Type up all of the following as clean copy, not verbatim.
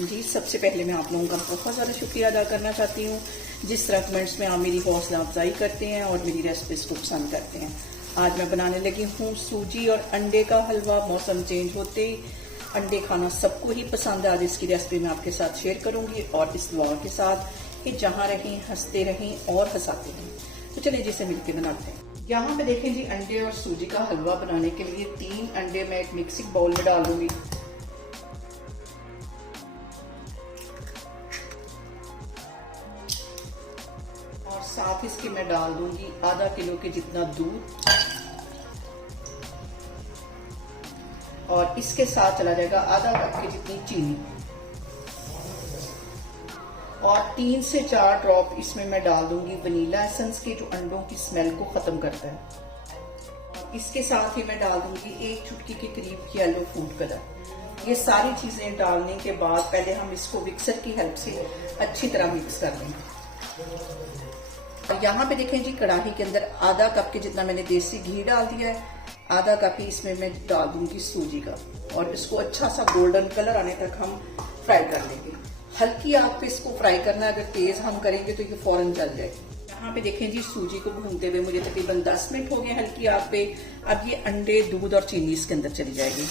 जी, सबसे पहले मैं आप लोगों का बहुत ज़्यादा शुक्रिया अदा करना चाहती हूँ जिस तरह कमेंट्स में आप मेरी हौसला अफजाई करते हैं और मेरी रेसिपीज़ को पसंद करते हैं। आज मैं बनाने लगी हूँ सूजी और अंडे का हलवा। मौसम चेंज होते ही अंडे खाना सबको ही पसंद है। आज इसकी रेसिपी मैं आपके साथ शेयर करूँगी और इस दुआ के साथ कि जहाँ रहें हंसते रहें और हंसाते रहें। तो चलिए जिसे मिलकर बनाते हैं। यहाँ पे देखें जी, अंडे और सूजी का हलवा बनाने के लिए 3 अंडे मैं एक मिक्सिंग बाउल में डाल दूंगी। और साथ इसके मैं डाल दूंगी आधा किलो के जितना दूध और इसके साथ चला जाएगा आधा कप की जितनी चीनी और 3 से 4 ड्रॉप इसमें मैं डाल दूंगी वनीला एसेंस के, जो अंडों की स्मेल को खत्म करता है। और इसके साथ ही मैं डाल दूंगी 1 चुटकी के करीब येलो फूड कलर। ये सारी चीजें डालने के बाद पहले हम इसको मिक्सर की हेल्प से अच्छी तरह मिक्स कर लेंगे। यहाँ पे देखें जी, कढ़ाई के अंदर आधा कप के जितना मैंने देसी घी डाल दिया है। आधा कप ही इसमें मैं डाल दूंगी सूजी का और इसको अच्छा सा गोल्डन कलर आने तक हम फ्राई कर लेंगे। हल्की आग पे इसको फ्राई करना है, अगर तेज हम करेंगे तो ये फौरन जल जाएगी। यहाँ पे देखें जी, सूजी को भूनते हुए मुझे तकरीबन 10 मिनट हो गए हल्की आग पे। अब ये अंडे, दूध और चीनी इसके अंदर चली जाएगी।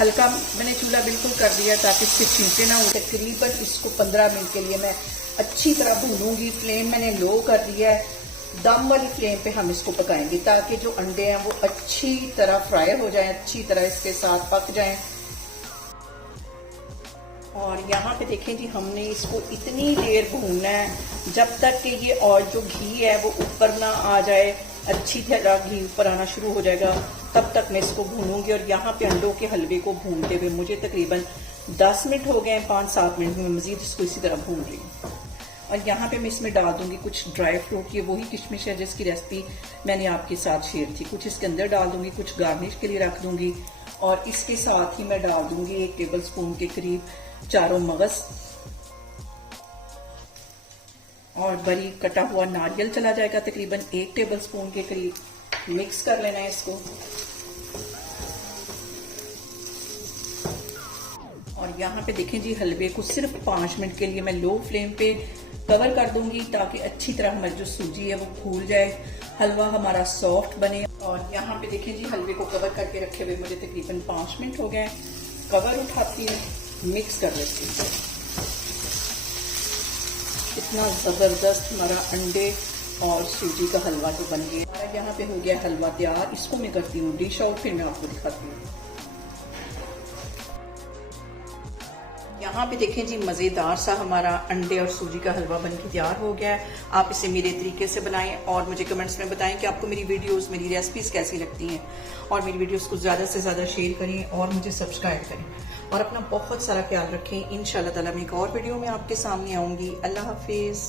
हल्का मैंने चूल्हा बिल्कुल कर दिया ताकि इसके छींटे ना हो। तकरीबन इसको 15 मिनट के लिए मैं अच्छी तरह भूनूंगी। फ्लेम मैंने लो कर दिया है। दम वाली फ्लेम पे हम इसको पकाएंगे ताकि जो अंडे हैं वो अच्छी तरह फ्राई हो जाएं, अच्छी तरह इसके साथ पक जाएं। और यहाँ पे देखें जी, हमने इसको इतनी देर भूनना है जब तक कि ये और जो घी है वो ऊपर ना आ जाए। अच्छी तरह घी ऊपर आना शुरू हो जाएगा तब तक मैं इसको भूनूंगी। और यहाँ पे अंडों के हलवे को भूनते हुए मुझे तकरीबन 10 मिनट हो गए हैं। 5-7 मिनट में मजीद इसको इसी तरह भून रही हूँ। और यहाँ पे मैं इसमें डाल दूंगी कुछ ड्राई फ्रूट। ये वही किशमिश है जिसकी रेसिपी मैंने आपके साथ शेयर थी। कुछ इसके अंदर डाल दूंगी, कुछ गार्निश के लिए रख दूंगी। और इसके साथ ही मैं डाल दूंगी 1 टेबल स्पून के करीब चारों मगज और बारीक कटा हुआ नारियल चला जाएगा तकरीबन 1 टेबल स्पून के करीब। मिक्स कर लेना है इसको। और यहाँ पे देखें जी, हलवे को सिर्फ 5 मिनट के लिए मैं लो फ्लेम पे कवर कर दूंगी ताकि अच्छी तरह हमारी जो सूजी है वो फूल जाए, हलवा हमारा सॉफ्ट बने। और यहाँ पे देखें जी, हलवे को कवर करके रखे हुए मुझे तकरीबन 5 मिनट हो गए। कवर उठाती हूँ, मिक्स कर लेती हूँ। इतना ज़बरदस्त हमारा अंडे और सूजी का हलवा जो बन गया। हमारा यहाँ पे हो गया हलवा तैयार। इसको मैं करती हूँ डिश आउट, फिर मैं आपको दिखाती हूँ। यहाँ पे देखें जी, मज़ेदार सा हमारा अंडे और सूजी का हलवा बनके तैयार हो गया है। आप इसे मेरे तरीके से बनाएं और मुझे कमेंट्स में बताएं कि आपको मेरी वीडियोस, मेरी रेसिपीज़ कैसी लगती हैं। और मेरी वीडियोस को ज़्यादा से ज़्यादा शेयर करें और मुझे सब्सक्राइब करें और अपना बहुत सारा ख्याल रखें। इंशाल्लाह ताला मैं एक और वीडियो में आपके सामने आऊँगी। अल्लाह हाफिज़।